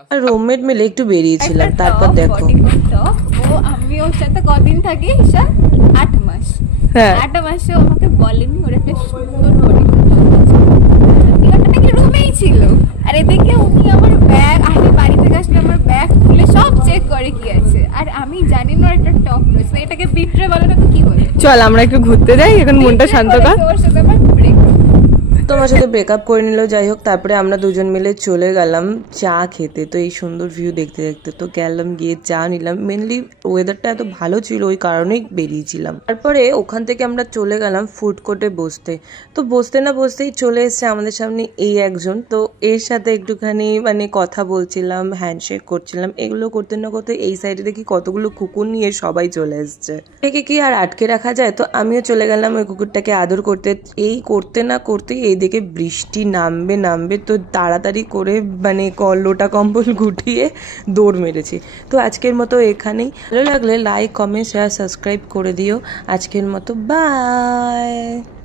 আর roommate মিলে একটু বেরিয়েছিলাম, তারপর দেখো ও আমি ওর সাথে কদিন থাকি, 8 মাস। 8 মাসে আমাকে বলেনি ওর একটা সুন্দর বডি নাকি রুমেই ছিল। আর এদিকে উনি আমার ব্যাগ, আমি বাড়ি থেকে আসলে আমার ব্যাগ খুলে সব চেক করে কি আছে, আর আমি জানি না একটা টপ রয়েছে, এটাকে বিট্রে বলে না তো কি বলে। চল আমরা একটু ঘুরতে যাই, এখন মনটা শান্ত কর। ওর সাথে আমার ব্রেক, তোমার সাথে ব্রেকআপ করে নিল। যাই হোক, তারপরে আমরা দুজন মিলে চলে গেলাম চা খেতে। তো এই সুন্দর ভিউ দেখতে দেখতে তো গেলাম, গিয়ে চা নিলাম। মেনলি ওয়েদারটা এত ভালো ছিল, ওই কারণেই বেরিয়েছিলাম। তারপরে ওখান থেকে আমরা চলে গেলাম ফুড কোর্টে বসতে। তো বসতে না বসতেই চলে এসছে আমাদের সামনে এই একজন। তো এর সাথে একটুখানি মানে কথা বলছিলাম, হ্যান্ডশেক করছিলাম। এগুলো করতে না করতে এই সাইডে দেখি কতগুলো কুকুর নিয়ে সবাই চলে এসছে। একে কি আর আটকে রাখা যায়? তো আমিও চলে গেলাম ওই কুকুরটাকে আদর করতে। এই করতে না করতেই এইদিকে বৃষ্টি নামবে তো তাড়াতাড়ি করে মানে লোটা কম্বল গুটিয়ে দৌড় মেরেছি। তো আজকের মতো এখানেই। ভালো লাগলে লাইক, কমেন্ট, শেয়ার, সাবস্ক্রাইব করে দিও। আজকের মতো বাই।